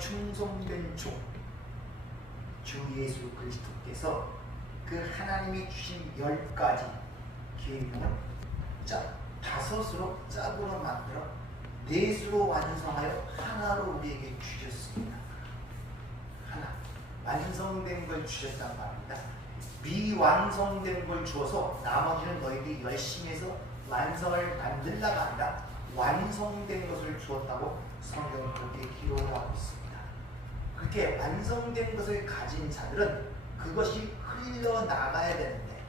충성된 종, 주 예수 그리스도께서 그 하나님이 주신 10가지 계명을 다섯으로 짝으로 만들어 넷으로 완성하여 하나로 우리에게 주셨습니다. 하나, 완성된 걸 주셨단 말입니다. 미완성된 걸 주어서 나머지는 너희들이 열심히 해서 완성을 만들라가 아니라 완성된 것을 주었다고 성경은 그렇게 기록을 하고 있습니다. 그렇게 완성된 것을 가진 자들은 그것이 흘러나가야 되는데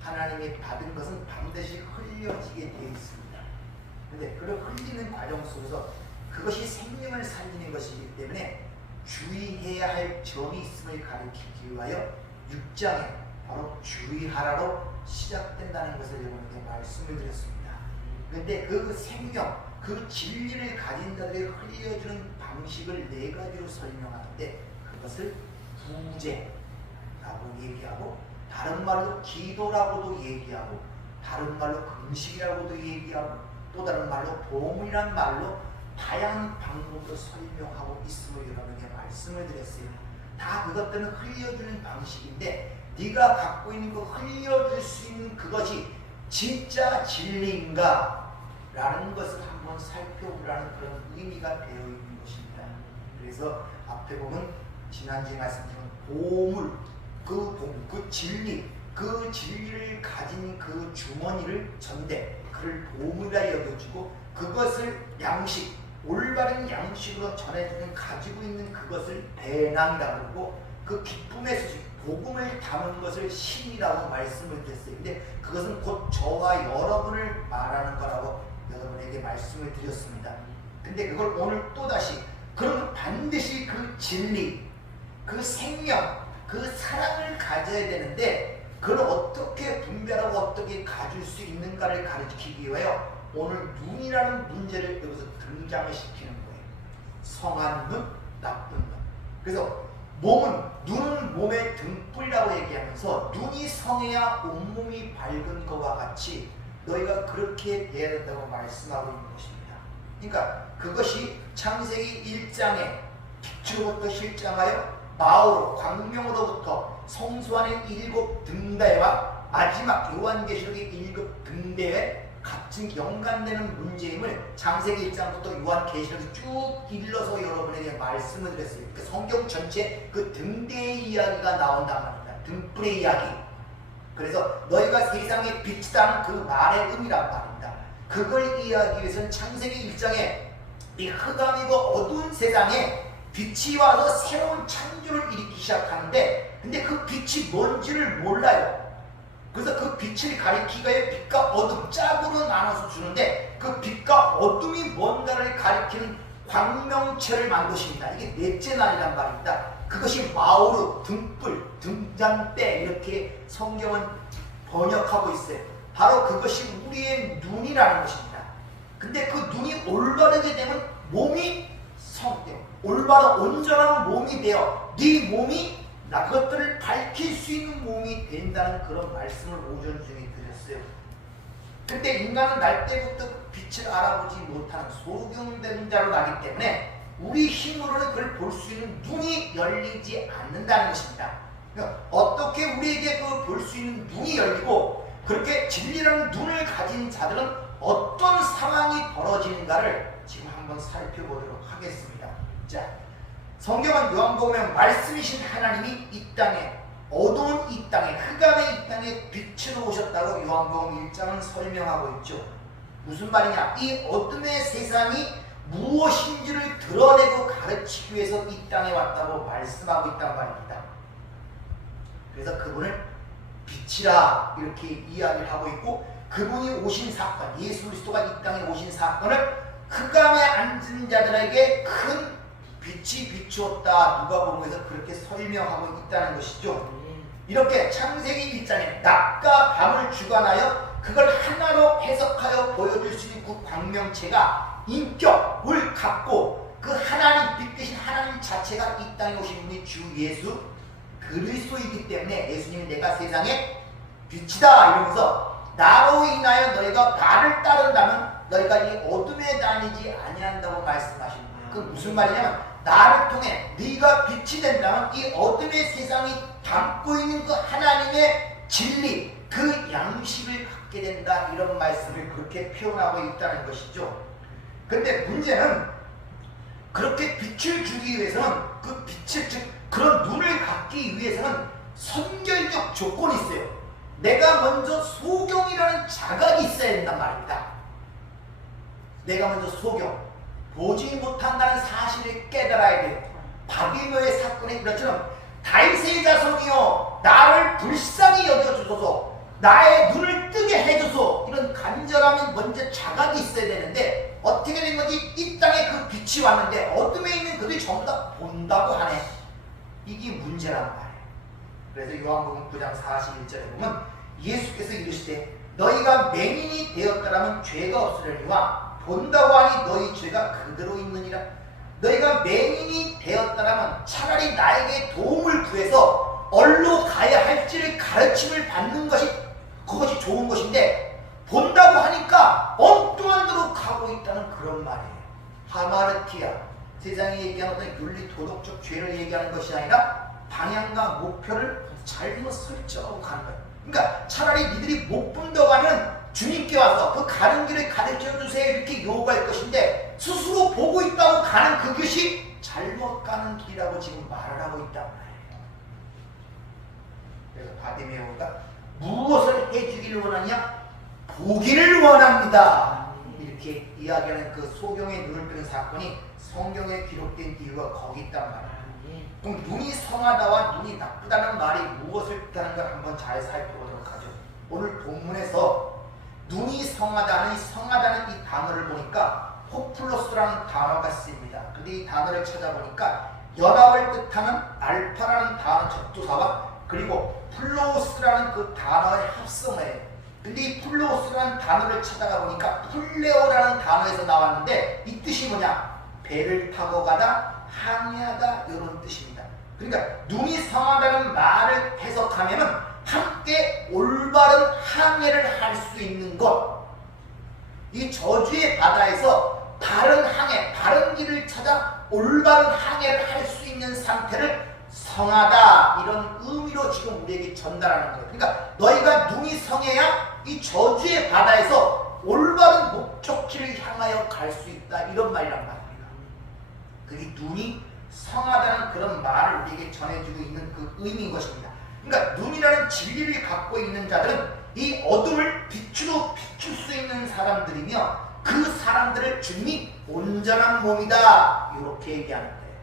하나님이 받은 것은 반드시 흘려지게 되어 있습니다. 그런데 그런 흘리는 과정 속에서 그것이 생명을 살리는 것이기 때문에 주의해야 할 점이 있음을 가리키기 위하여 6장에 바로 주의하라로 시작된다는 것을 여러분께 말씀을 드렸습니다. 그런데 그 생명, 그 진리를 가진 자들이 흘려주는 방식을 4가지로 설명하는데 그것을 구제라고 얘기하고 다른 말로 기도라고도 얘기하고 다른 말로 금식이라고도 얘기하고 또 다른 말로 보험이란 말로 다양한 방법으로 설명하고 있음을 여러분에게 말씀을 드렸어요. 다 그것들은 흘려주는 방식인데 네가 갖고 있는 그 흘려줄 수 있는 그것이 진짜 진리인가? 라는 것을 한번 살펴보라는 그런 의미가 되어 있는 것입니다. 그래서 앞에 보면 지난주에 말씀드린 보물, 그 진리, 그 진리를 가진 그 주머니를 전대, 그를 보물이라 여겨주고 그것을 양식, 올바른 양식으로 전해주는 가지고 있는 그것을 배낭이라고 하고 그 기쁨의 소식, 복음을 담은 것을 신이라고 말씀을 드렸어요. 근데 그것은 곧 저와 여러분을 말하는 거라고 여러분에게 말씀을 드렸습니다. 근데 그걸 오늘 또다시 그러면 반드시 그 진리, 그 생명, 그 사랑을 가져야 되는데 그걸 어떻게 분별하고 어떻게 가질 수 있는가를 가르치기 위하여 오늘 눈이라는 문제를 여기서 등장을 시키는 거예요. 성한 눈, 나쁜 눈. 그래서 눈은 몸의 등불이라고 얘기하면서 눈이 성해야 온몸이 밝은 것과 같이 너희가 그렇게 돼야 된다고 말씀하고 있는 것입니다. 그러니까 그것이 창세기 1장에 빛으로부터 실장하여 마오로 광명으로부터 성소 안의 7 등대와 마지막 요한계시록의 7 등대에 같은 연관되는 문제임을 창세기 1장부터 요한계시록을 쭉 일러서 여러분에게 말씀을 드렸어요. 그러니까 성경 전체 그 등대의 이야기가 나온단 말입니다. 등불의 이야기. 그래서 너희가 세상의 빛이라는 그 말의 의미란 말입니다. 그걸 이해하기 위해서는 창세기 1장에 이 흑암이고 어두운 세상에 빛이 와서 새로운 창조를 일으키기 시작하는데 근데 그 빛이 뭔지를 몰라요. 그래서 그 빛을 가리키기 위해 빛과 어둠 짝으로 나눠서 주는데 그 빛과 어둠이 뭔가를 가리키는 광명체를 만드십니다. 이게 넷째 날이란 말입니다. 그것이 마오르, 등불, 등잔대 이렇게 성경은 번역하고 있어요. 바로 그것이 우리의 눈이라는 것입니다. 근데 그 눈이 올바르게 되면 몸이 성령, 올바른 온전한 몸이 되어 네 몸이 그것들을 밝힐 수 있는 몸이 된다는 그런 말씀을 오전 중에 드렸어요. 근데 인간은 날 때부터 빛을 알아보지 못하는 소경된 자로 나기 때문에 우리 힘으로는 그걸 볼 수 있는 눈이 열리지 않는다는 것입니다. 그러니까 어떻게 우리에게 그 볼 수 있는 눈이 열리고 그렇게 진리라는 눈을 가진 자들은 어떤 상황이 벌어지는가를 지금 한번 살펴보도록 하겠습니다. 자, 성경은 요한복음에 말씀이신 하나님이 이 땅에 어두운 이 땅에 흑암의 이 땅에 빛으로 오셨다고 요한복음 1장은 설명하고 있죠. 무슨 말이냐? 이 어둠의 세상이 무엇인지를 드러내고 가르치기 위해서 이 땅에 왔다고 말씀하고 있단 말입니다. 그래서 그분을 빛이라 이렇게 이야기를 하고 있고 그분이 오신 사건, 예수 그리스도가 이 땅에 오신 사건을 흑암에 앉은 자들에게 큰 빛이 비추었다. 누가복음에서 그렇게 설명하고 있다는 것이죠. 이렇게 창세기 1장에 낮과 밤을 주관하여 그걸 하나로 해석하여 보여줄 수 있는 그 광명체가 인격을 갖고 그 하나님, 빛 대신 하나님 자체가 이 땅에 오신 분이 주 예수 그리스도이기 때문에 예수님이 내가 세상의 빛이다 이러면서 나로 인하여 너희가 나를 따른다면 너희가 이 어둠에 다니지 아니한다고 말씀하십니다. 그 무슨 말이냐면 나를 통해 네가 빛이 된다면 이 어둠의 세상이 담고 있는 그 하나님의 진리, 그 양식을 갖게 된다. 이런 말씀을 그렇게 표현하고 있다는 것이죠. 근데 문제는 그렇게 빛을 주기 위해서는 그 빛을, 즉 그런 눈을 갖기 위해서는 선결적 조건이 있어요. 내가 먼저 소경이라는 자각이 있어야 된단 말입니다. 내가 먼저 소경, 보지 못한다는 사실을 깨달아야 돼요. 바비로의 사건에 그렇처럼 다윗의 자손이여 나를 불쌍히 여겨주소서, 나의 눈을 뜨게 해줘서, 이런 간절함은 먼저 자각이 있어야 되는데 어떻게 된 거지? 이 땅에 그 빛이 왔는데 어둠에 있는 그들이 전부 다 본다고 하네. 이게 문제란 말이에요. 그래서 요한복음 9장 41절에 보면 예수께서 이르시되 너희가 맹인이 되었더라면 죄가 없으려니와 본다고 하니 너희 죄가 그대로 있느니라. 너희가 맹인이 되었더라면 차라리 나에게 도움을 구해서 어디로 가야 할지를 가르침을 받는 것이, 그것이 좋은 것인데 본다고 하니까 엉뚱한 데로 가고 있다는 그런 말이에요. 하마르티아, 세상이 얘기하는 어떤 윤리 도덕적 죄를 얘기하는 것이 아니라 방향과 목표를 잘못 설정하고 가는 거예요. 그러니까 차라리 니들이 못 본다고 하면 주님께 와서 그 가는 길을 가르쳐 주세요 이렇게 요구할 것인데 스스로 보고 있다고 가는 그 것이 잘못 가는 길이라고 지금 말을 하고 있단 말이에요. 그래서 바디메오가 무엇을 해주기를 원하냐? 보기를 원합니다. 이렇게 이야기하는 그 소경의 눈을 뜨는 사건이 성경에 기록된 이유가 거기 있단 말이에요. 그럼 눈이 성하다와 눈이 나쁘다는 말이 무엇을 뜻하는 걸 한번 잘 살펴보도록 하죠. 오늘 본문에서 눈이 성하다는 이 단어를 보니까 호플러스라는 단어가 쓰입니다. 근데 이 단어를 찾아보니까 연합을 뜻하는 알파라는 단어 접두사와 그리고 플로스라는 그 단어의 합성어예요. 근데 이 플로스라는 단어를 찾아가 보니까 플레오라는 단어에서 나왔는데 이 뜻이 뭐냐? 배를 타고 가다, 항해하다, 이런 뜻입니다. 그러니까 눈이 성하다는 말을 해석하면은 함께 올바른 항해를 할 수 있는 것, 이 저주의 바다에서 바른 항해, 바른 길을 찾아 올바른 항해를 할 수 있는 상태를 성하다, 이런 의미로 지금 우리에게 전달하는 거예요. 그러니까 너희가 눈이 성해야 이 저주의 바다에서 올바른 목적지를 향하여 갈 수 있다, 이런 말이란 말입니다. 그게 눈이 성하다는 그런 말을 우리에게 전해주고 있는 그 의미인 것입니다. 그러니까 눈이라는 진리를 갖고 있는 자들은 이 어둠을 빛으로 비출 수 있는 사람들이며 그 사람들을 주님이 온전한 몸이다, 이렇게 얘기하는 거예요.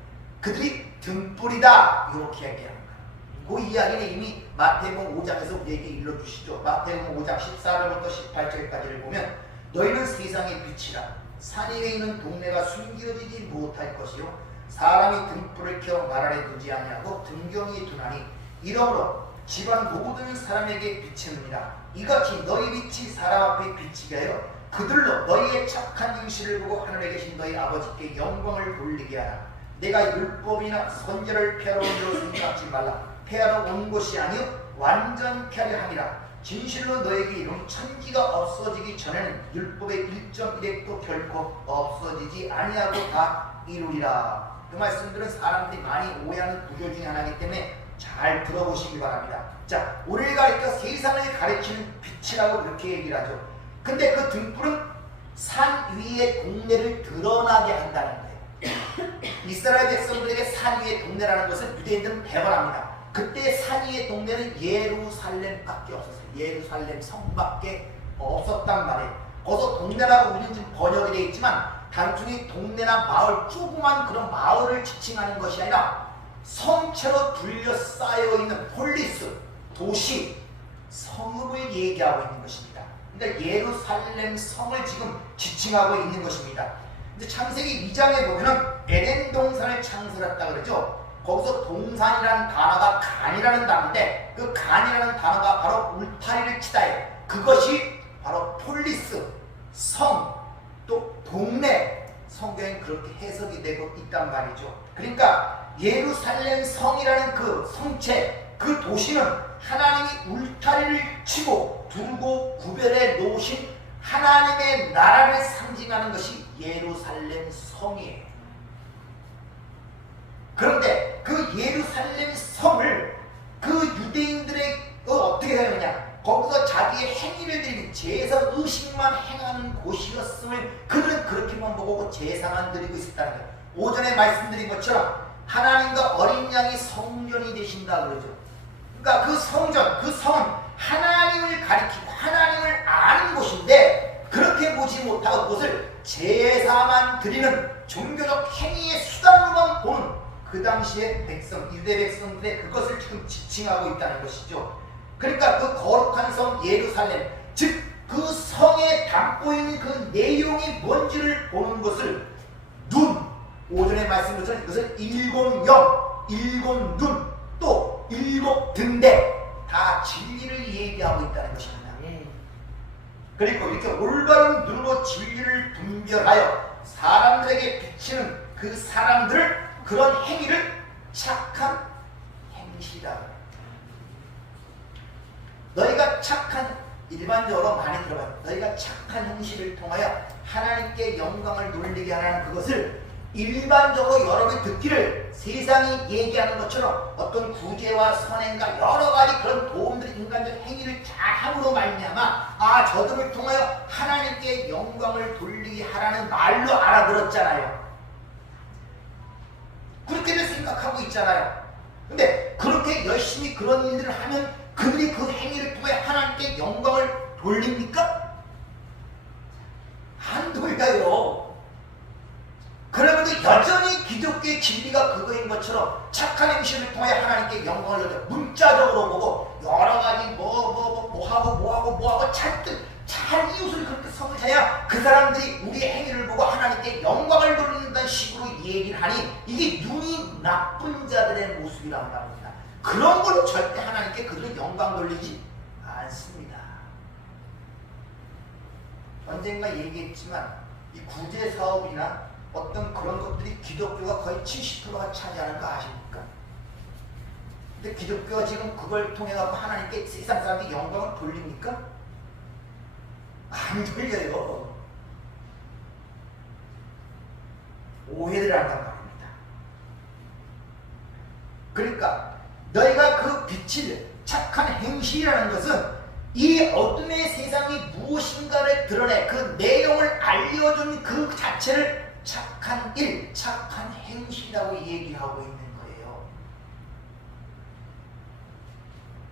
그들이 등불이다, 이렇게 얘기하는 거예요. 그 이야기는 이미 마태복음 5장에서 우리에게 일러주시죠. 마태복음 5장 14절부터 18절까지를 보면 너희는 세상의 빛이라. 산 위에 있는 동네가 숨겨지지 못할 것이요 사람이 등불을 켜 말 아래 두지 아니하고 등경이 두나니 이러므로 집안 모든 사람에게 비치느니라. 이같이 너희 빛이 사람 앞에 비치게 하여 그들로 너희의 착한 행실을 보고 하늘에 계신 너희 아버지께 영광을 돌리게 하라. 내가 율법이나 선지를 폐하러 온 줄로 생각하지 말라. 폐하러 온 것이 아니요 완전케 하려 함이라. 진실로 너에게 이르노니 천지가 없어지기 전에는 율법의 1.1획도 결코 없어지지 아니하고 다 이루리라. 그 말씀들은 사람들이 많이 오해하는 구조 중에 하나이기 때문에 잘 들어보시기 바랍니다. 자, 우리를 가리켜 세상을 가리키는 빛이라고 그렇게 얘기를 하죠. 근데 그 등불은 산 위의 동네를 드러나게 한다는 거예요. 이스라엘 백성들에게 산 위의 동네라는 것을 유대인들은 배반합니다. 그때 산 위의 동네는 예루살렘밖에 없었어요. 예루살렘 성밖에 없었단 말이에요. 거기서 동네라고 우리는 지금 번역이 되어 있지만 단순히 동네나 마을, 조그만 그런 마을을 지칭하는 것이 아니라 성체로 둘러싸여 있는 폴리스, 도시, 성읍을 얘기하고 있는 것입니다. 그러니까 예루살렘 성을 지금 지칭하고 있는 것입니다. 근데 창세기 2장에 보면은 에덴 동산을 창설했다 그러죠. 거기서 동산이라는 단어가 간이라는 단어인데 그 간이라는 단어가 바로 울타리를 치다예요. 그것이 바로 폴리스, 성, 또 동네, 성경에 그렇게 해석이 되고 있단 말이죠. 그러니까 예루살렘 성이라는 그 성체, 그 도시는 하나님이 울타리를 치고 두고 구별해 놓으신 하나님의 나라를 상징하는 것이 예루살렘 성이에요. 그런데 그 예루살렘 성을 그 유대인들의 어떻게 되느냐, 거기서 자기의 행위를 드리는 제사 의식만 행하는 곳이었음을 그들은 그렇게만 보고 제사만 드리고 있었다는 거예요. 오전에 말씀드린 것처럼 하나님과 어린 양이 성전이 되신다 그러죠. 그러니까 그 성전, 그 성은 하나님을 가리키고 하나님을 아는 곳인데, 그렇게 보지 못하고 그것을 제사만 드리는 종교적 행위의 수단으로만 보는 그 당시의 백성, 유대 백성들의 그것을 지금 지칭하고 있다는 것이죠. 그러니까 그 거룩한 성 예루살렘, 즉 그 성에 담고 있는 그 내용이 뭔지를 보는 것을 눈, 오전에 말씀드린 것처럼 이것을 일곱 영, 일곱 눈, 또 일곱 등대, 다 진리를 얘기하고 있다는 것입니다. 그리고 이렇게 올바른 눈으로 진리를 분별하여 사람들에게 비치는 그 사람들을, 그런 행위를 착한 행실이다. 너희가 착한, 일반적으로 많이 들어봐요. 너희가 착한 행실을 통하여 하나님께 영광을 돌리게 하라는 그것을 일반적으로 여러분이 듣기를 세상이 얘기하는 것처럼 어떤 구제와 선행과 여러 가지 그런 도움들, 인간적 행위를 잘함으로 말미암아 저들을 통하여 하나님께 영광을 돌리게 하라는 말로 알아들었잖아요. 그렇게들 생각하고 있잖아요. 근데 그렇게 열심히 그런 일들을 하면 그들이 그 행위를 통해 하나님께 영광을 돌립니까? 안 돌려요. 그러면도 여전히 기독교의 진리가 그거인 것처럼 착한 행실을 통해 하나님께 영광을 돌려 문자적으로 보고 여러 가지 뭐하고 잘 이웃을 그렇게 섬을 해야 그 사람들이 우리의 행위를 보고 하나님께 영광을 돌린다는 식으로 얘기를 하니 이게 눈이 나쁜 자들의 모습이란 말입니다. 그런 걸로 절대 하나님께 그들은 영광 돌리지 않습니다. 언젠가 얘기했지만 이 구제 사업이나 어떤 그런 것들이 기독교가 거의 70%가 차지하는 거 아십니까? 근데 기독교가 지금 그걸 통해 갖고 하나님께 세상 사람들이 영광을 돌립니까? 안 돌려요. 오해를 한단 말입니다. 그러니까 너희가 그 빛을, 착한 행실이라는 것은 이 어둠의 세상이 무엇인가를 드러내 그 내용을 알려준 그 자체를 착한 일, 착한 행실이라고 얘기하고 있는 거예요.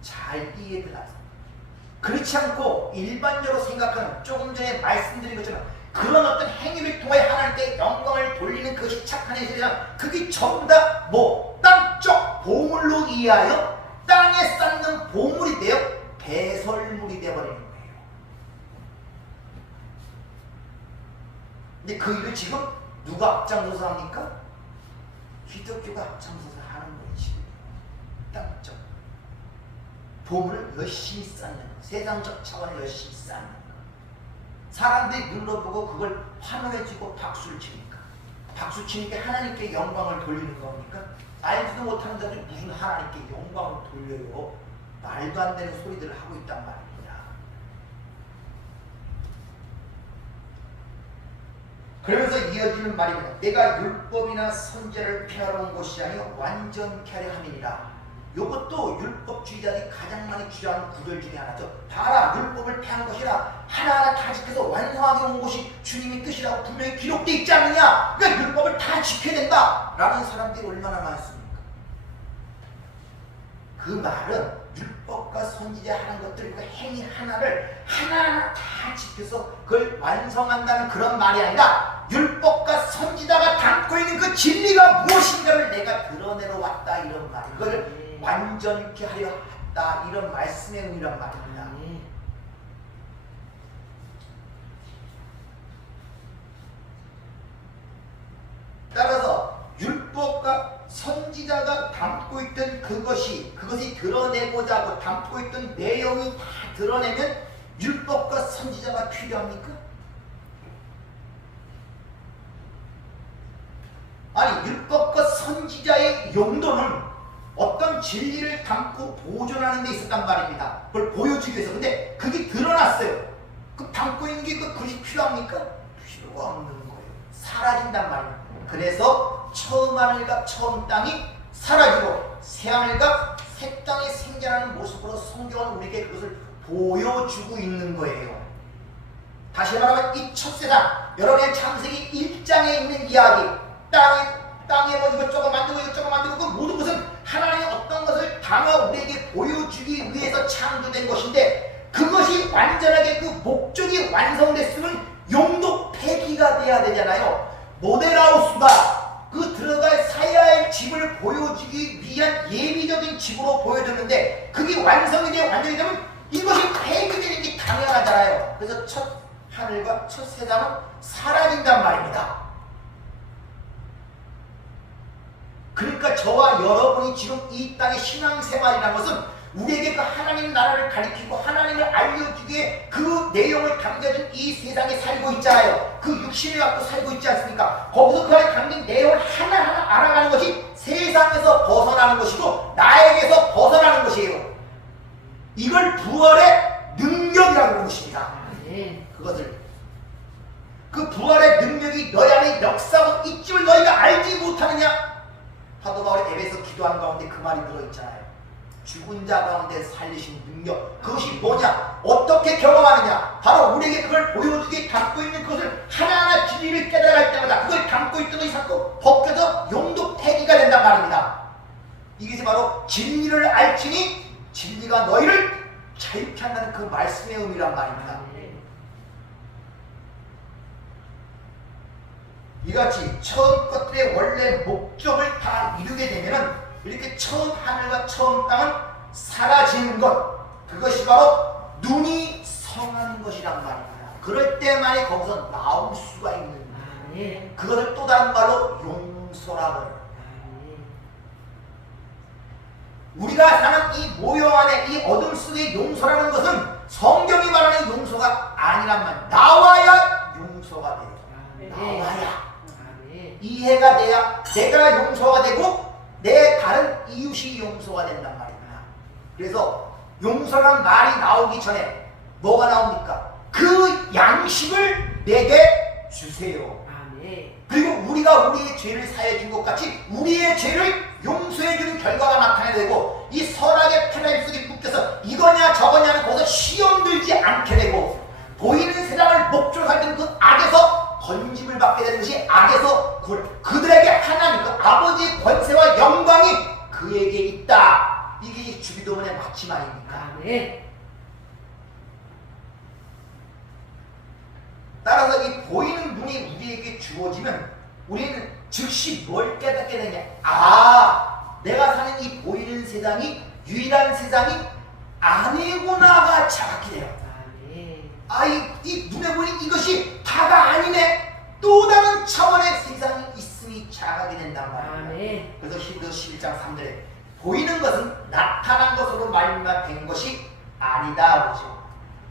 잘 이해를 하세요. 그렇지 않고 일반적으로 생각하는, 조금 전에 말씀드린 것처럼 그런 어떤 행위를 통해 하나님께 영광을 돌리는 그것이 착한 행실이라, 그게 전부 다 땅쪽 보물로 이해하여 땅에 쌓는 보물이 되어 배설물이 되어버리는 거예요. 근데 그 일을 지금 누가 앞장서서 합니까? 기독교가 앞장서서 하는 것이에요. 땅쪽 보물을 열심히 쌓는 거, 세상적 차원을 열심히 쌓는 거. 사람들이 눌러보고 그걸 환호해주고 박수를 치니까, 박수 치니까 하나님께 영광을 돌리는 겁니까? 알지도 못하는 자들이 무슨 하나님께 영광을 돌려요? 말도 안 되는 소리들을 하고 있단 말입니다. 그러면서 이어지는 말입니다. 내가 율법이나 선제를 폐하러 온 것이 아니요 완전케 하려 함이니라. 이것도 율법주의자들이 가장 많이 주장하는 구절 중에 하나죠. 봐라, 율법을 폐한 것이라 하나하나 다 지켜서 완성하게 온 것이 주님의 뜻이라고 분명히 기록되어 있지 않느냐. 그러니까 율법을 다 지켜야 된다 라는 사람들이 얼마나 많습니까? 그 말은 율법과 선지자 하는 것들, 그 행위 하나를 하나하나 다 지켜서 그걸 완성한다는 그런 말이 아니라 율법과 선지자가 담고 있는 그 진리가 무엇인가를 내가 드러내러 왔다, 이런 말. 이걸 완전케 하려 했다, 이런 말씀의 의미란 말입니다. 따라서 율법과 선지자가 담고 있던 그것이 드러내고자 하고 담고 있던 내용이 다 드러내면 율법과 선지자가 필요합니까? 아니, 율법과 선지자의 용도는 어떤 진리를 담고 보존하는 데 있었단 말입니다. 그걸 보여주기 위해서. 근데 그게 드러났어요. 그 담고 있는 게 그것이 필요합니까? 필요가 없는 거예요. 사라진단 말입니다. 그래서 처음 하늘과 처음 땅이 사라지고 새 하늘과 새 땅이 생겨나는 모습으로 성경은 우리에게 그것을 보여주고 있는 거예요. 다시 말하면 이 첫 세상, 여러분의 창세기 1장에 있는 이야기, 땅에 뭐 이것저것 만들고 이것저것 만들고 그 모든 것은 하나님의 어떤 것을 담아 우리에게 보여주기 위해서 창조된 것인데, 그것이 완전하게 그 목적이 완성됐으면 용도 폐기가 돼야 되잖아요. 모델하우스가 그 들어갈 사야 할 집을 보여주기 위한 예비적인 집으로 보여줬는데, 그게 완성이 되어 완전히 되면 이것이 폐기되는 게 당연하잖아요. 그래서 첫 하늘과 첫 세상은 사라진단 말입니다. 그러니까 저와 여러분이 지금 이 땅의 신앙생활이라는 것은 우리에게 그 하나님 나라를 가리키고 하나님을 알려주기에 그 내용을 담겨진 이 세상에 살고 있잖아요. 그 육신을 갖고 살고 있지 않습니까? 거기서 그 안에 담긴 내용을 하나하나 알아가는 것이 세상에서 벗어나는 것이고 나에게서 벗어나는 것이에요. 이걸 부활의 능력이라고 하는 것입니다. 그것을, 그 부활의 능력이 너희 안에 역사하고 있음을 너희가 알지 못하느냐? 사도 바울이 에베소 기도하는 가운데 그 말이 들어있잖아요. 죽은 자 가운데 살리신 능력, 그것이 뭐냐? 어떻게 경험하느냐? 바로 우리에게 그걸 보여주게 담고 있는 그것을 하나하나 진리를 깨달을 때마다 그걸 담고 있던 것이 자꾸 벗겨져 용도 폐기가 된단 말입니다. 이것이 바로 진리를 알지니 진리가 너희를 자유케 한다는 그 말씀의 의미란 말입니다. 이같이 처음 것들의 원래 목적을 다 이루게 되면은 이렇게 처음 하늘과 처음 땅은 사라지는 것, 그것이 바로 눈이 성하는 것이란 말입니다. 그럴 때만이 거기서 나올 수가 있는, 그것을 또 다른 말로 용서라고 해요. 우리가 사는 이 모형 안에 이 어둠 속의 용서라는 것은 성경이 말하는 용서가 아니란 말. 나와야 용서가 돼요. 나와야 이해가 돼야 내가 용서가 되고 내 다른 이웃이 용서가 된단 말입니다. 그래서 용서라는 말이 나오기 전에 뭐가 나옵니까? 그 양식을 내게 주세요. 그리고 우리가 우리의 죄를 사해 준 것 같이 우리의 죄를 용서해 주는 결과가 나타나야 되고, 이 선악의 패러다임 속에 묶여서 이거냐 저거냐는 거기서 시험 들지 않게 되고, 보이는 세상을 목적으로 살던 그 악에서 건짐을 받게 되는 것이 악에서 그들에게 하나님 그 아버지의 권세와 영광이 그에게 있다. 이게 주기도문의 마침 아닙니까? 따라서 이 보이는 눈이 우리에게 주어지면 우리는 즉시 뭘 깨닫게 되냐? 아, 내가 사는 이 보이는 세상이 유일한 세상이 아니구나가 자각이 돼요. 아, 이 눈에 보이는 이것이 다가 아니네. 또 다른 차원의 세상이 있음이 자각이 된단 말입니다. 그래서 히브리서 11장 3절에 보이는 것은 나타난 것으로 말미암아 된 것이 아니다. 그렇죠?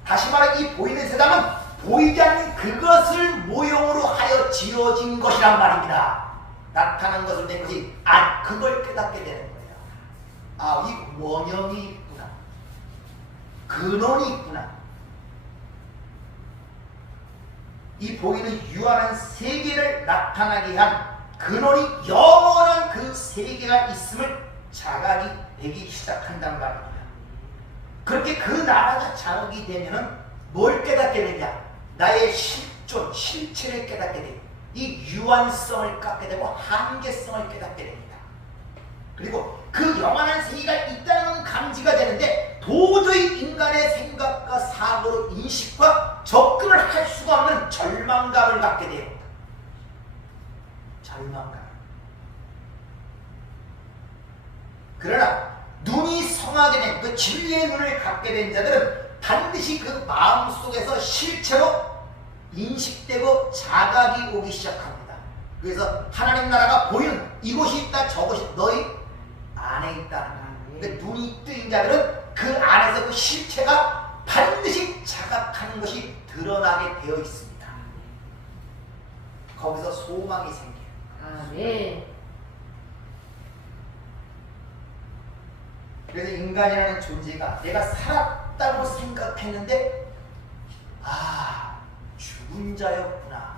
다시 말해 이 보이는 세상은 보이지 않는 그것을 모형으로 하여 지어진 것이란 말입니다. 나타난 것을 된 것이 그걸 깨닫게 되는 거예요. 아, 이 원형이 있구나. 근원이 있구나. 이 보이는 유한한 세계를 나타나게 한 근원이 영원한 그 세계가 있음을 자각이 되기 시작한단 말입니다. 그렇게 그 나라가 자각이 되면은 뭘 깨닫게 되냐? 나의 실존, 실체를 깨닫게 되고, 이 유한성을 갖게 되고 한계성을 깨닫게 됩니다. 그리고 그 영원한 세계가 있다는 감지가 되는데 도저히 인간의 생각과 사고로 인식과 접근을 할 수가 없는 절망감을 갖게 돼요. 절망감. 그러나 눈이 성하게 된 그 진리의 눈을 갖게 된 자들은 반드시 그 마음속에서 실체로 인식되고 자각이 오기 시작합니다. 그래서 하나님 나라가 보이는 이곳이 있다 저곳이 너희 안에 있다. 그러니까 눈이 뜨인 자들은 그 안에서 그 실체가 반드시 자각하는 것이 드러나게 되어 있습니다. 거기서 소망이 생겨요. 그래서 인간이라는 존재가 내가 살았다고 생각했는데 죽은 자였구나.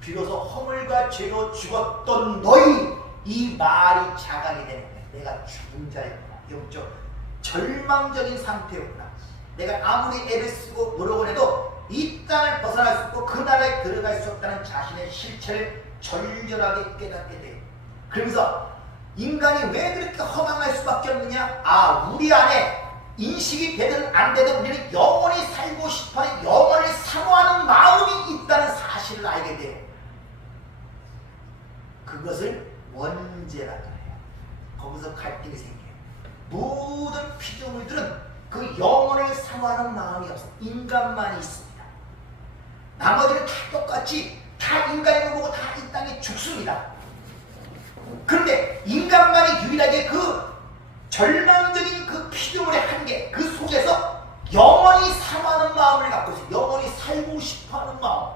비로소 허물과 죄로 죽었던 너희 이 말이 자각이 되는 거야. 내가 죽은 자였구나. 영적 절망적인 상태였구나. 내가 아무리 애를 쓰고 노력을 해도 이 땅을 벗어날 수 없고 그 나라에 들어갈 수 없다는 자신의 실체를 절절하게 깨닫게 돼요. 그러면서 인간이 왜 그렇게 허망할 수밖에 없느냐? 우리 안에 인식이 되든 안 되든 우리는 영원히 살고 싶어하는 영원을 사모하는 마음이 있다는 사실을 알게 돼요. 그것을 원죄라고 해요. 거기서 갈등이 생겨요. 모든 피조물들은 그 영혼을 사모하는 마음이 없어. 인간만이 있습니다. 나머지는 다 똑같이 다 인간을 보고 다 이 땅에 죽습니다. 그런데 인간만이 유일하게 그 절망적인 그 피조물의 한계, 그 속에서 영원히 사모하는 마음을 갖고 있어요. 영원히 살고 싶어하는 마음.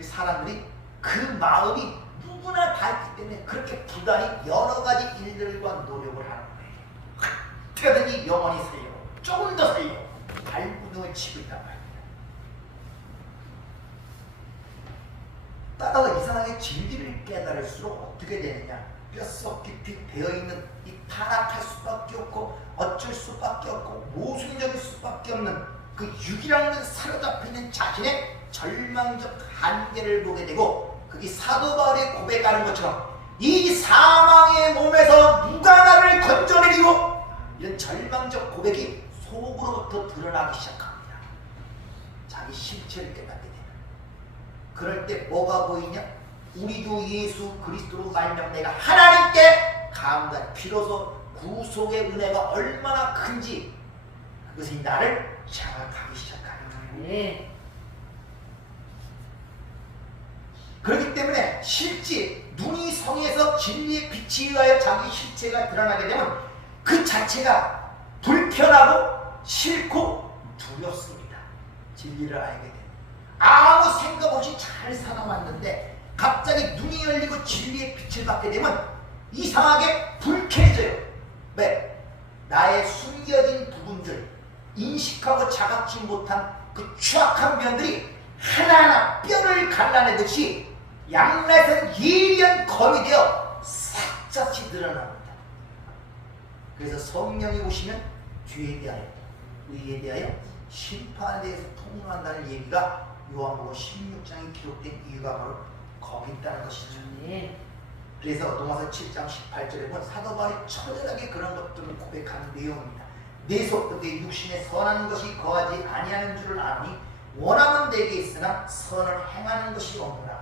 사람들이 그 마음이 누구나 다 있기 때문에 그렇게 부단히 여러 가지 일들과 노력을 하는 거예요. 어떻게든지 영원히 살려고, 조금 더 살려고 발부둥을 치고 있단 말이에요. 따라서 이상하게 진리를 깨달을수록 어떻게 되느냐? 뼛속 깊이 되어있는 이 타락할 수밖에 없고 어쩔 수밖에 없고 모순적일 수밖에 없는 그 육이라는 사로잡혀있는 자신의 절망적 한계를 보게 되고, 그게 사도 바울의 고백하는 것처럼 이 사망의 몸에서 누가 나를 건져내리고, 이런 절망적 고백이 속으로부터 드러나기 시작합니다. 자기 실체를 깨닫게 돼요. 그럴 때 뭐가 보이냐? 우리도 예수 그리스도로 말미암아 내가 하나님께 감사해. 비로소 구속의 은혜가 얼마나 큰지 그것이 나를 자각하기 시작하는 거예요. 네. 그렇기 때문에 실제 눈이 성에서 진리의 빛에 의하여 자기 실체가 드러나게 되면 그 자체가 불편하고 싫고 두렵습니다. 진리를 알게 돼요. 아무 생각 없이 잘 살아왔는데 갑자기 눈이 열리고 진리의 빛을 받게 되면 이상하게 불쾌해져요. 왜? 나의 숨겨진 부분들, 인식하고 자각지 못한 그 추악한 면들이 하나하나 뼈를 갈라내듯이 양날선 예리한 검이 되어 싹짝이 드러납니다. 그래서 성령이 오시면 죄에 대하여, 의에 대하여, 심판에 대해서 통로한다는 얘기가 요한복음 16장에 기록된 이유가 바로 거기 있다는 것이죠. 네. 그래서 로마서 7장 18절에 보면 사도 바울이 처절하게 그런 것들을 고백하는 내용입니다. 내 속에 육신에 선한 것이 거하지 아니하는 줄을 아니 원함은 내게 있으나 선을 행하는 것이 없노라.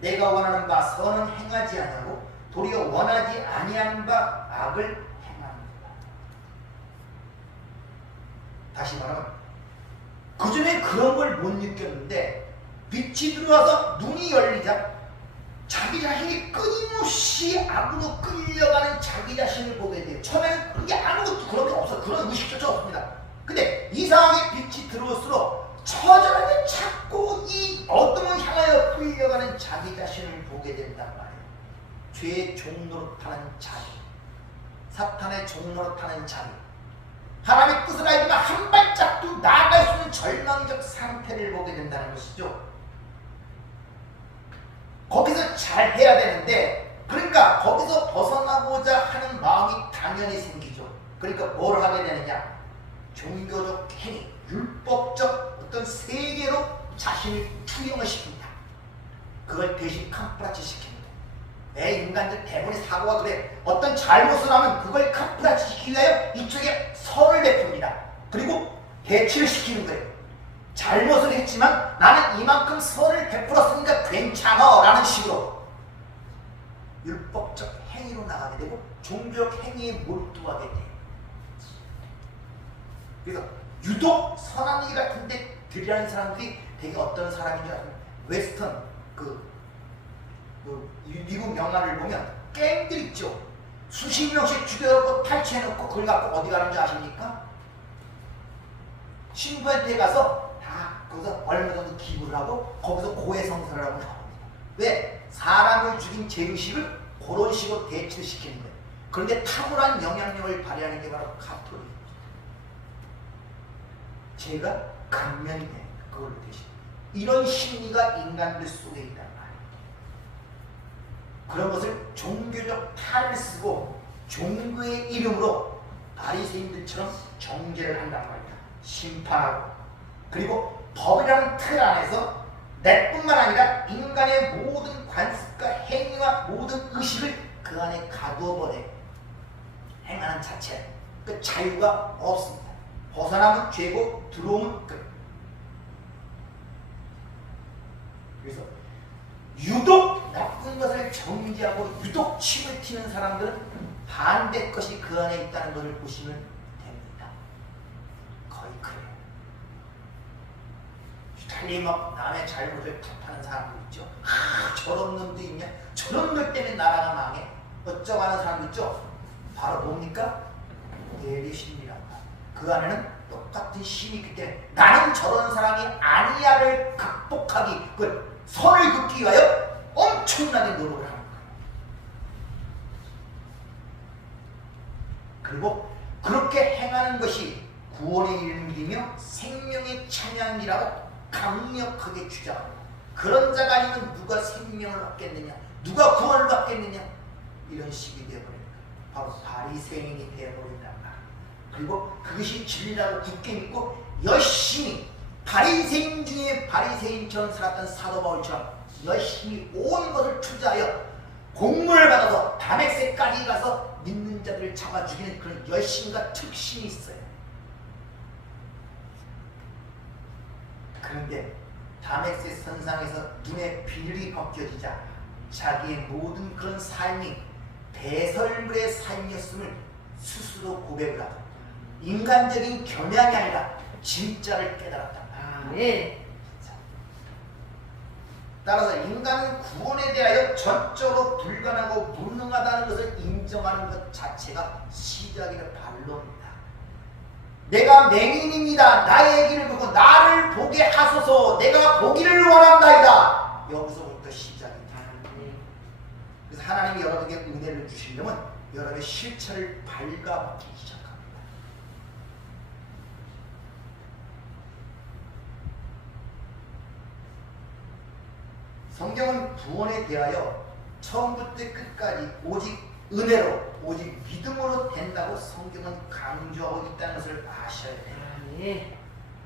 내가 원하는 바 선은 행하지 아니하고 도리어 원하지 아니하는 바 악을 행하는도다. 다시 말하면 그전에 그런 걸 못 느꼈는데 빛이 들어와서 눈이 열리자 자기 자신이 끊임없이 악으로 끌려가는 자기 자신을 보게 돼요. 처음에는 그게 아무것도 그런 게 없어. 그런 의식조차 없습니다. 근데 이상하게 빛이 들어올수록 처절하게 자꾸 이 어둠을 향하여 끌려가는 자기 자신을 보게 된단 말이에요. 죄의 종노릇하는 자기, 사탄의 종노릇하는 자기, 하나님의 뜻을 알지만 한 발짝도 나아갈 수 없는 절망적 상태를 보게 된다는 것이죠. 거기서 잘 해야 되는데, 그러니까 거기서 벗어나고자 하는 마음이 당연히 생기죠. 그러니까 뭘 하게 되느냐? 종교적 행위, 율법적 어떤 세계로 자신을 투영을 시킵니다. 그걸 대신 캄프라치 시킵니다. 인간들 대부분의 사고가 그래. 어떤 잘못을 하면 그걸 캄프라치 시키기 위하여 이쪽에 선을 베풉니다. 그리고 대치를 시키는 거예요. 잘못을 했지만 나는 이만큼 선을 베풀었으니까 괜찮아 라는 식으로 율법적 행위로 나가게 되고 종교적 행위에 몰두하게 돼요. 그래서 유독 선한 일 같은데 들이라는 사람들이 되게 어떤 사람인 줄 아세요? 웨스턴 미국 영화를 보면 갱들 있죠. 수십 명씩 죽여놓고 탈취해놓고 그걸 갖고 어디 가는지 아십니까? 신부한테 가서 거기서 얼마 정도 기부를 하고 거기서 고해성사를 하고 나옵니다. 왜? 사람을 죽인 죄의식을 그런 식으로 대치를 시키는 거예요. 그런데 탁월한 영향력을 발휘하는 게 바로 가톨릭입니다. 죄가 감면이 됩니다. 그걸로 대신. 이런 심리가 인간들 속에 있단 말이에요. 그런 것을 종교적 탈을 쓰고 종교의 이름으로 바리새인들처럼 정죄를 한단 말이야. 심판하고. 그리고 법이라는 틀 안에서 내뿐만 아니라 인간의 모든 관습과 행위와 모든 의식을 그 안에 가두어버려 행하는 자체. 그 자유가 없습니다. 벗어나면 죄고 들어오면 끝. 그래서 유독 나쁜 것을 정지하고 유독 침을 튀는 사람들은 반대 것이 그 안에 있다는 것을 보시면 됩니다. 거의 그래요. 달리 막 남의 잘못을 탓하는 사람도 있죠. 저런 놈도 있냐? 저런 놈 때문에 나라가 망해? 어쩌고 하는 사람도 있죠. 바로 뭡니까? 예리심이란다. 그 안에는 똑같은 힘이 있기 때문에 나는 저런 사람이 아니야를 극복하기, 그 선을 긋기 위하여 엄청나게 노력을 하는 거예요. 그리고 그렇게 행하는 것이 구원의 이름이며 생명의 찬양이라고 강력하게 주장합니다. 그런 자가 아니면 누가 생명을 얻겠느냐? 누가 구원을 받겠느냐? 이런 식이 되어버립니다. 바로 바리새인이 되어버린단 말이에요. 그리고 그것이 진리라고 굳게 믿고 열심히 바리새인 중에 바리새인처럼 살았던 사도 바울처럼 열심히 온 것을 투자하여 공문을 받아서 다메섹까지 가서 믿는 자들을 잡아 죽이는 그런 열심과 특심이 있어요. 그런데 다메섹 선상에서 눈에 비늘이 벗겨지자 자기의 모든 그런 삶이 배설물의 삶이었음을 스스로 고백을 하고 인간적인 겨냥이 아니라 진짜를 깨달았다. 네. 따라서 인간은 구원에 대하여 전적으로 불가능하고 무능하다는 것을 인정하는 것 자체가 시작이라 반론입니다. 내가 맹인입니다. 나의 길을 보고 나를 보게 하소서. 내가 보기를 원한다이다. 여기서부터 시작입니다. 그래서 하나님이 여러분에게 은혜를 주시려면 여러분의 실체를 발가벗기 시작합니다. 성경은 구원에 대하여 처음부터 끝까지 오직 은혜로, 오직 믿음으로 된다고 성경은 강조하고 있다는 것을 아셔야 돼요. 네.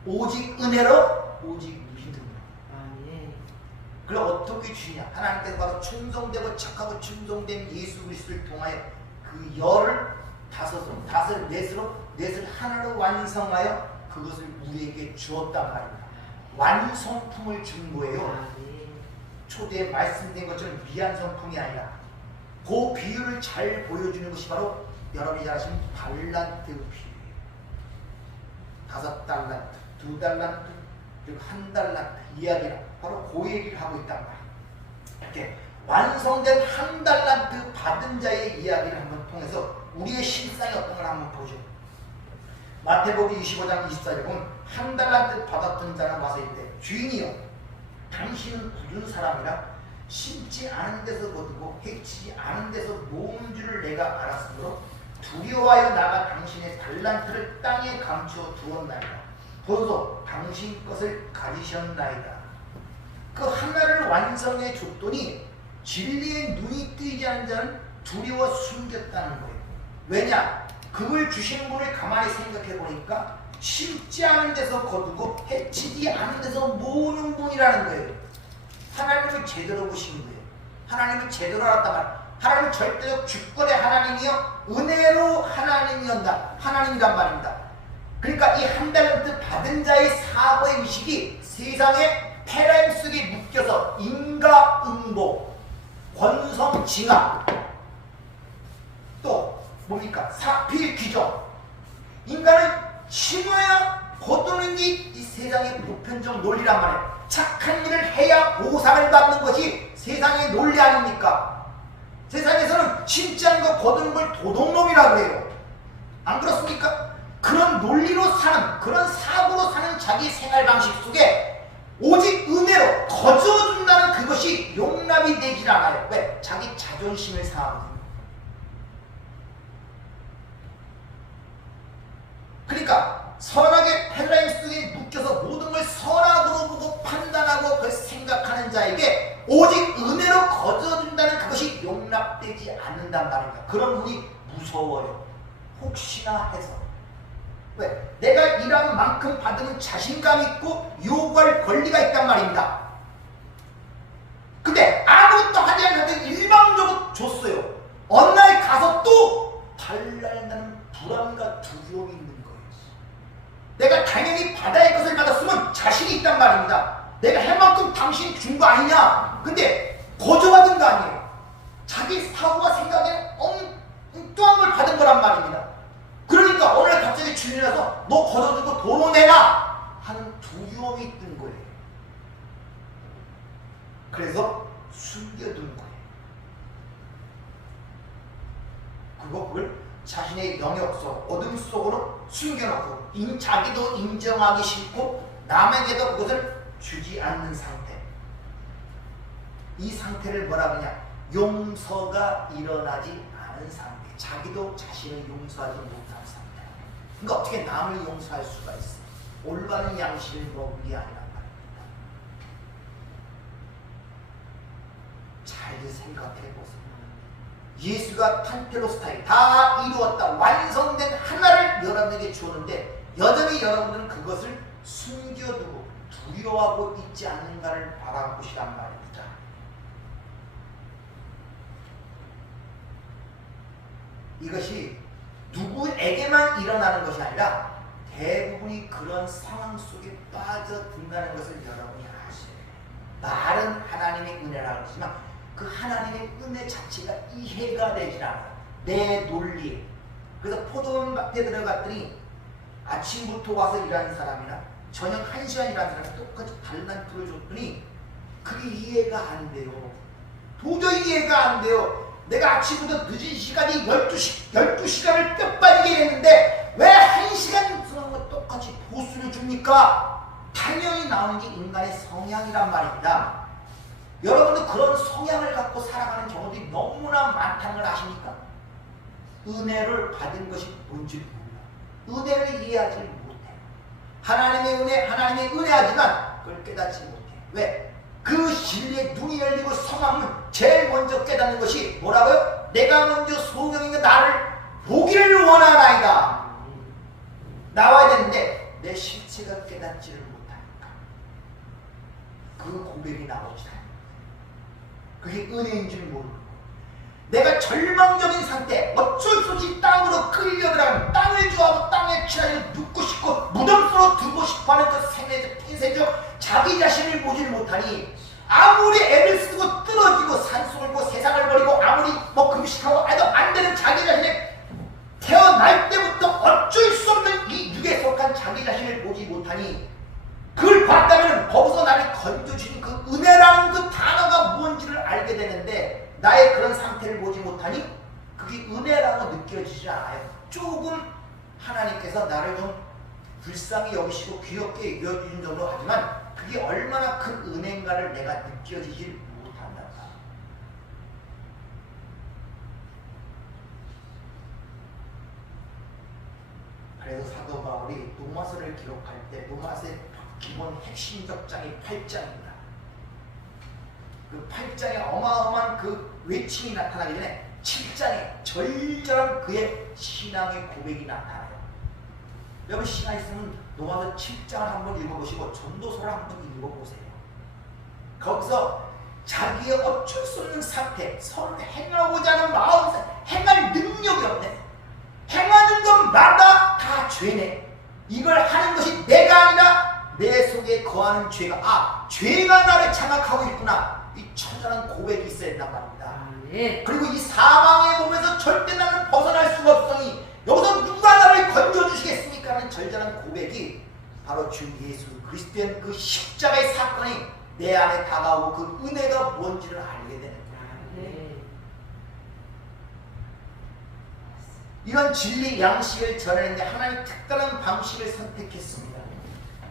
오직 은혜로, 오직 믿음으로. 네. 그럼 어떻게 주냐? 하나님께서 바로 충성되고 착하고 충성된 예수 그리스도를 통하여 그 열을 다섯을 넷을 하나로 완성하여 그것을 우리에게 주었단 말입니다. 완성품을 준 거예요. 초대에 말씀된 것처럼 미완성품이 아니라 그 비유를 잘 보여주는 것이 바로 여러분이 잘 아시는 달란트 비유예요. 5달란트, 2달란트, 그리고 1달란트 이야기라 바로 그 얘기를 하고 있단 말이에요. 이렇게 완성된 1달란트 받은 자의 이야기를 한번 통해서 우리의 실상이 어떤 걸 한번 보죠. 마태복음 25장 24절에 보면 1달란트 받았던 자는 와서 이르되 주인이여 당신은 굳은 사람이라 심지 않은 데서 거두고 해치지 않은 데서 모은 줄을 내가 알았으므로 두려워하여 나가 당신의 달란트를 땅에 감추어 두었나이다. 보소서 당신 것을 가지셨나이다. 그 하나를 완성해 줬더니 진리의 눈이 뜨이지 않은 자는 두려워 숨겼다는 거예요. 왜냐? 그걸 주신 분을 가만히 생각해 보니까 심지 않은 데서 거두고 해치지 않은 데서 모으는 분이라는 거예요. 하나님을 제대로 보시는 거예요. 하나님을 제대로 알았단 말이에요. 하나님은 절대적 주권의 하나님이요 은혜로 하나님이란 말입니다. 그러니까 이 1달란트 받은 자의 사고의 의식이 세상의 패러다임 속에 묶여서 인과응보, 권성징악, 또 뭡니까? 사필귀정. 인간은 심어야 거두는 게 이 세상의 보편적 논리란 말이에요. 착한 일을 해야 보상을 받는 것이 세상의 논리 아닙니까? 세상에서는 심지 않은 거 거두는 걸 도둑놈이라고 해요. 안 그렇습니까? 그런 논리로 사는, 그런 사고로 사는 자기 생활 방식 속에 오직 은혜로 거저준다는 그것이 용납이 되질 않아요. 왜? 자기 자존심을 상하거든요. 그러니까 선하게 패러다임 속에 묶여서 모든 걸 선악으로 보고 판단하고 용납되지 않는단 말입니다. 그런 분이 무서워요. 혹시나 해서. 왜? 내가 일한 만큼 받으면 자신감 있고 요구할 권리가 있단 말입니다. 근데 아무것도 하지 않는데 일방적으로 줬어요. 어느 날 가서 또 달라진다는 불안과 두려움이 있는 거예요. 내가 당연히 받아야 할 것을 받았으면 자신이 있단 말입니다. 내가 할 만큼 당신이 준 거 아니냐? 근데 거저받은 거 아니에요. 자기 사고와 생각에 엉뚱한 걸 받은 거란 말입니다. 그러니까 어느 날 갑자기 주인이 와서 너 거저주고 도로 내라 하는 두려움이 있던 거예요. 그래서 숨겨둔 거예요. 그걸 자신의 영역 속, 어둠 속으로 숨겨놓고 자기도 인정하기 싫고 남에게도 그것을 주지 않는 상태. 이 상태를 뭐라 그러냐? 용서가 일어나지 않은 상태. 자기도 자신을 용서하지 못한 상태. 그러니까 어떻게 남을 용서할 수가 있어? 올바른 양식을 먹은 게 아니란 말입니다. 잘 생각해보세요. 예수가 판테로스타이 다 이루었다, 완성된 하나를 여러분에게 주었는데 여전히 여러분들은 그것을 숨겨두고 두려워하고 있지 않는가를 바라보시란 말입니다. 이것이 누구에게만 일어나는 것이 아니라 대부분이 그런 상황 속에 빠져든다는 것을 여러분이 아셔야 돼요. 말은 하나님의 은혜라고 하지만 그 하나님의 은혜 자체가 이해가 되지 않아요. 내 논리. 그래서 포도원밭에 들어갔더니 아침부터 와서 일하는 사람이나 저녁 1시간 일하는 사람이 똑같이 달란트를 줬더니 그게 이해가 안 돼요. 도저히 이해가 안 돼요. 내가 아침부터 늦은 시간이 12시간을 뼈 빠지게 했는데 왜 1시간 지나고 똑같이 보수를 줍니까? 당연히 나오는 게 인간의 성향이란 말입니다. 여러분도 그런 성향을 갖고 살아가는 경우들이 너무나 많다는 걸 아십니까? 은혜를 받은 것이 뭔지 몰라. 은혜를 이해하지 못해요. 하나님의 은혜하지만 그걸 깨닫지 못해요. 왜? 그 진리에 눈이 열리고 성함은 제일 먼저 깨닫는 것이 뭐라고요? 내가 먼저 소경인가 나를 보기를 원하나이다. 나와야 되는데 내 실체가 깨닫지를 못하니까 그 고백이 나오지 않아요. 그게 은혜인 줄 모르고 내가 절망적인 상태, 어쩔 수 없이 땅으로 끌려들어가면 땅을 좋아하고 땅의 취하를 눕고 싶고 무덤 속으로 두고 싶어하는 그 생애적 인생적 자기 자신을 보질 못하니 아무리 애를 쓰고 떨어지고 산속을 보고 세상을 버리고 아무리 금식하고 해도 안 되는 자기 자신을 태어날 때부터 어쩔 수 없는 이 육에 속한 자기 자신을 보지 못하니 그걸 봤다면 거기서 나를 건져주신 그 은혜라는 그 단어가 무엇인지를 알게 되는데 나의 그런 상태를 보지 못하니 그게 은혜라고 느껴지지 않아요. 조금 하나님께서 나를 좀 불쌍히 여기시고 귀엽게 여겨주신 정도 하지만 그게 얼마나 큰 은혜인가를 내가 느껴지질 못한다. 그래서 사도 바울이 로마서를 기록할 때 로마서의 기본 핵심적 장이 8장입니다. 그 8장에 어마어마한 그 외침이 나타나기 전에 7장에 절절한 그의 신앙의 고백이 나타나요. 여러분 시간 있으면 로마서 7장을 한번 읽어보시고 전도서를 한번 읽어보세요. 거기서 자기의 어쩔 수 없는 상태, 서로 행하고자 하는 마음, 행할 능력이 없네. 행하는 것마다 다 죄네. 이걸 하는 것이 내가 아니라 내 속에 거하는 죄가 죄가 나를 장악하고 있구나. 이 처절한 고백이 있어야 된단 말입니다. 네. 그리고 이 사망의 몸에서 절대 나는 벗어날 수가 없으니 여기서 누가 나를 건져주시겠습니까? 하는 절절한 고백이 바로 주 예수 그리스도의 그 십자가의 사건이 내 안에 다가오고 그 은혜가 뭔지를 알게 되는 거예요. 네. 이런 진리 양식을 전하는데 하나님 특별한 방식을 선택했습니다.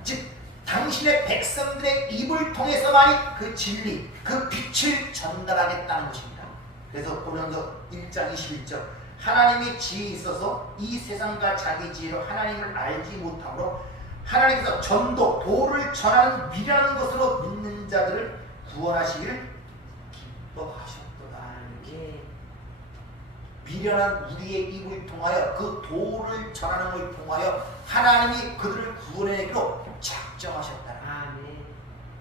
즉 당신의 백성들의 입을 통해서만이 그 진리, 그 빛을 전달하겠다는 것입니다. 그래서 고린도 1장 21절 하나님의 지혜에 있어서 이 세상과 자기 지혜로 하나님을 알지 못하므로 하나님께서 전도, 도를 전하는 미련한 것으로 믿는 자들을 구원하시기를 기뻐하셨도다. 네. 미련한 우리의 입을 통하여 그 도를 전하는 것을 통하여 하나님이 그들을 구원해내기로 작정하셨다. 아멘.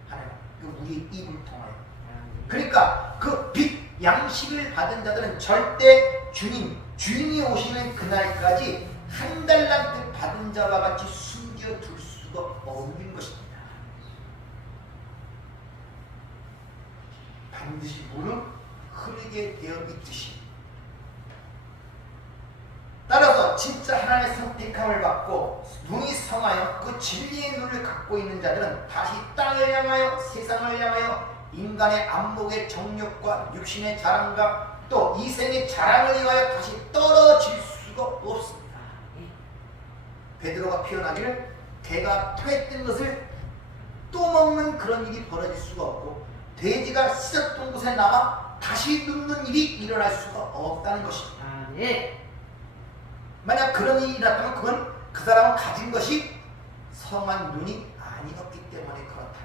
하나님, 그 우리의 입을 통하여. 아멘. 그러니까 그 빛 양식을 받은 자들은 절대 주인이 오시는 그날까지 한 달란트 받은 자와 같이 숨겨둘 수가 없는 것입니다. 반드시 물은 흐르게 되어 있듯이. 따라서 진짜 하나님의 선택함을 받고 눈이 성하여 그 진리의 눈을 갖고 있는 자들은 다시 땅을 향하여 세상을 향하여 인간의 안목의 정욕과 육신의 자랑과 또 이생의 자랑을 위하여 다시 떨어질 수가 없습니다. 베드로가 표현하기를 개가 털에 뜬 것을 또 먹는 그런 일이 벌어질 수가 없고 돼지가 씻었던 곳에 나와 다시 눕는 일이 일어날 수가 없다는 것입니다. 아멘. 만약 그런 일이 일어났다면 그건 그 사람은 가진 것이 성한 눈이 아니었기 때문에 그렇다.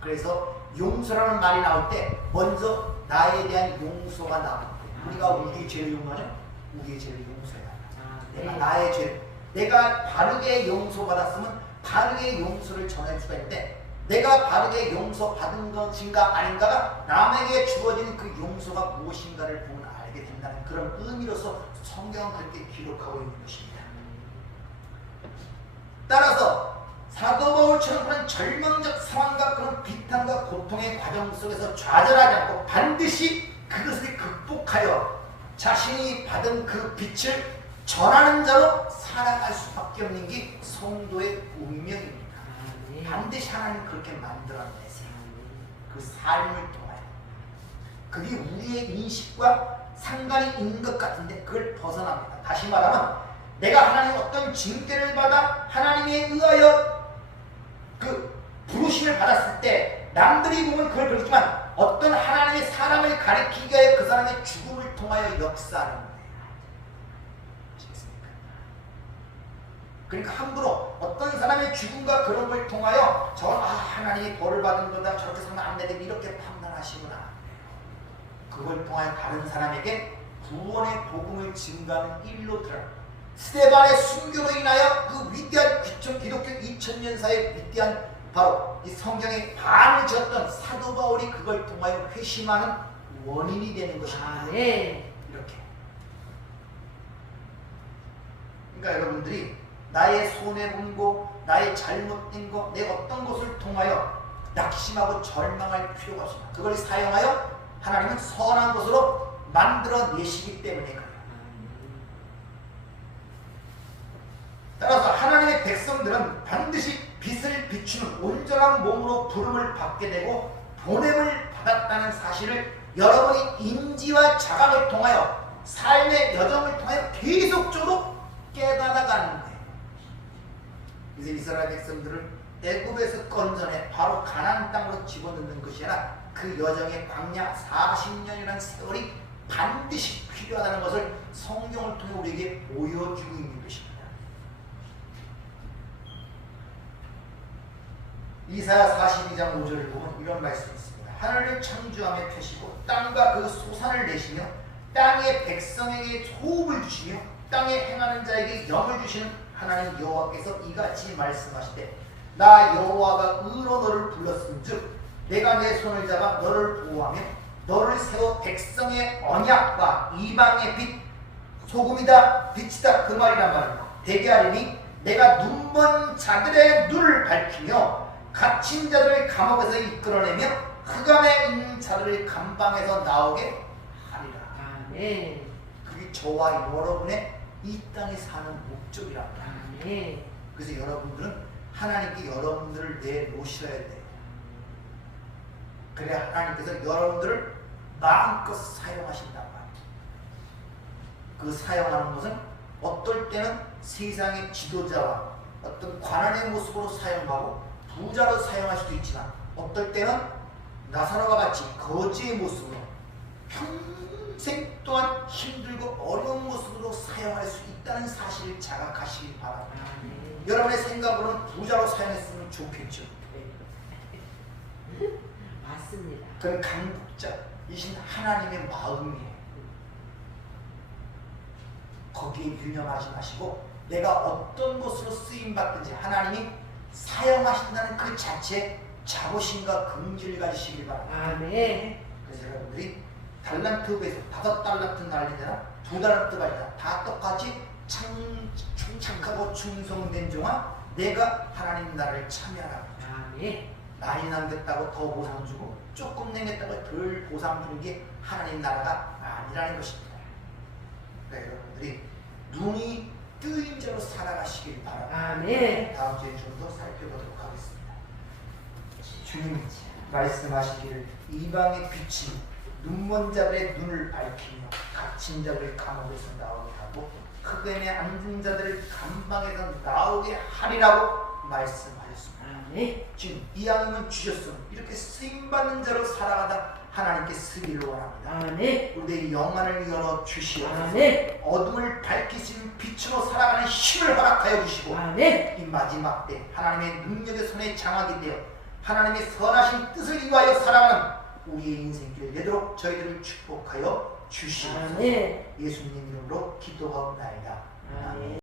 그래서 용서라는 말이 나올 때 먼저 나에 대한 용서가 나옵니다. 우리가 우리의 죄를 용서하냐? 우리의 죄를 용서해야 한다. 내가 나의 죄, 내가 바르게 용서받았으면 바르게 용서를 전할 수가 있는데 내가 바르게 용서받은 것인가 아닌가가 남에게 주어지는 그 용서가 무엇인가를 보면 알게 된다는 그런 의미로서 성경은 그렇게 기록하고 있는 것입니다. 따라서 사도 바울처럼 그런 절망적 상황과 그런 비탄과 고통의 과정 속에서 좌절하지 않고 반드시 그것을 극복하여 자신이 받은 그 빛을 전하는 자로 살아갈 수밖에 없는 게 성도의 운명입니다. 반드시 하나님 그렇게 만들어내세요. 그 삶을 통하여. 그게 우리의 인식과 상관이 있는 것 같은데 그걸 벗어납니다. 다시 말하면 내가 하나님의 어떤 징계를 받아 하나님에 의하여 그 부르심을 받았을 때 남들이 보면 그걸 그렇지만 어떤 하나님의 사람을 가리키기 위하여 그 사람의 죽음을 통하여 역사하는 거예요. 아시겠습니까? 그러니까 함부로 어떤 사람의 죽음과 그런 걸 통하여 하나님이 벌을 받은 거다 저렇게 살면 안 되겠다 이렇게 판단하시구나. 그걸 통하여 다른 사람에게 구원의 복음을 증가하는 일로 들어요. 스데반의 순교로 인하여 그 위대한 기독교 2000년사의 위대한 바로 이 성경의 반을 지었던 사도 바울이 그걸 통하여 회심하는 원인이 되는 것입니다. 네. 이렇게. 그러니까 여러분들이 나의 손해본고 나의 잘못된 거 내 어떤 것을 통하여 낙심하고 절망할 필요가 없습니다. 그걸 사용하여 하나님은 선한 것으로 만들어내시기 때문에 그래요. 따라서 하나님의 백성들은 반드시 빛을 비추는 온전한 몸으로 부름을 받게 되고 보냄을 받았다는 사실을 여러분이 인지와 자각을 통하여 삶의 여정을 통하여 계속적으로 깨달아가는 거예요. 그래서 이스라엘 백성들을 애굽에서 건져내 바로 가나안 땅으로 집어넣는 것이 아니라 그 여정의 광야 40년이라는 세월이 반드시 필요하다는 것을 성경을 통해 우리에게 보여주고 있는 것입니다. 이사야 42장 5절을 보면 이런 말씀이 있습니다. 하늘을 창조하며 펴시고 땅과 그 소산을 내시며 땅의 백성에게 호흡을 주시며 땅에 행하는 자에게 영을 주시는 하나님 여호와께서 이같이 말씀하시되 나 여호와가 의로 너를 불렀은즉 내가 내 손을 잡아 너를 보호하며 너를 세워 백성의 언약과 이방의 빛 소금이다 빛이다 그 말이란 말입니다. 되게 하리니 내가 눈먼 자들의 눈을 밝히며 갇힌 자들을 감옥에서 이끌어내며 흑암에 있는 자들을 감방에서 나오게 하리라. 아멘. 그게 저와 여러분의 이 땅에 사는 목적이랍니다. 아멘. 그래서 여러분들은 하나님께 여러분들을 내놓으셔야 돼요. 그래야 하나님께서 여러분들을 마음껏 사용하신단 말이에요. 그 사용하는 것은 어떨 때는 세상의 지도자와 어떤 관원의 모습으로 사용하고 부자로 사용할 수도 있지만 어떨 때는 나사로와 같이 거지의 모습으로 평생 동안 힘들고 어려운 모습으로 사용할 수 있다는 사실을 자각하시기 바랍니다. 여러분의 생각으로는 부자로 사용했으면 좋겠죠. 맞습니다. 그건 강국자이신 하나님의 마음이에요. 거기에 유념하지 마시고 내가 어떤 것으로 쓰임받든지 하나님이 사용하신다는 그 자체에 자부심과 긍지를 가지시길 바랍니다. 아멘. 그래서 여러분들이 달란트 배에서 5달란트 날리느라 2달란트가 아니라 다 똑같이 착하고 충성된 종아 내가 하나님 나라를 참여하라. 아멘. 많이 남겼다고 더 보상 주고 조금 남겼다고 덜 보상 주는 게 하나님 나라가 아니라는 것입니다. 네, 여러분들이 눈이 뜨인 자로 살아가시길 바랍니다. 아멘. 다음 주에 좀 더 살펴보도록 하겠습니다. 주님 말씀하시기를 이방의 빛이 눈먼 자들의 눈을 밝히며 갇힌 자들을 감옥에서 나오게 하고 흑암에 앉은 자들을 감방에서 나오게 하리라고 말씀하셨습니다. 아멘. 지금 이왕이면 주셨으면 이렇게 쓰임받는 자로 살아가다 하나님께 쓰기를 원합니다. 아멘. 우리의 영안을 열어 주시옵소서. 아멘. 어둠을 밝히시는 빛으로 살아가는 힘을 허락하여 주시고 아멘. 이 마지막 때 하나님의 능력의 손에 장하게 되어 하나님의 선하신 뜻을 이루하여 살아가는 우리의 인생길을 되도록 저희들을 축복하여 주시옵소서. 아멘. 예수님 이름으로 기도하옵나이다. 아멘.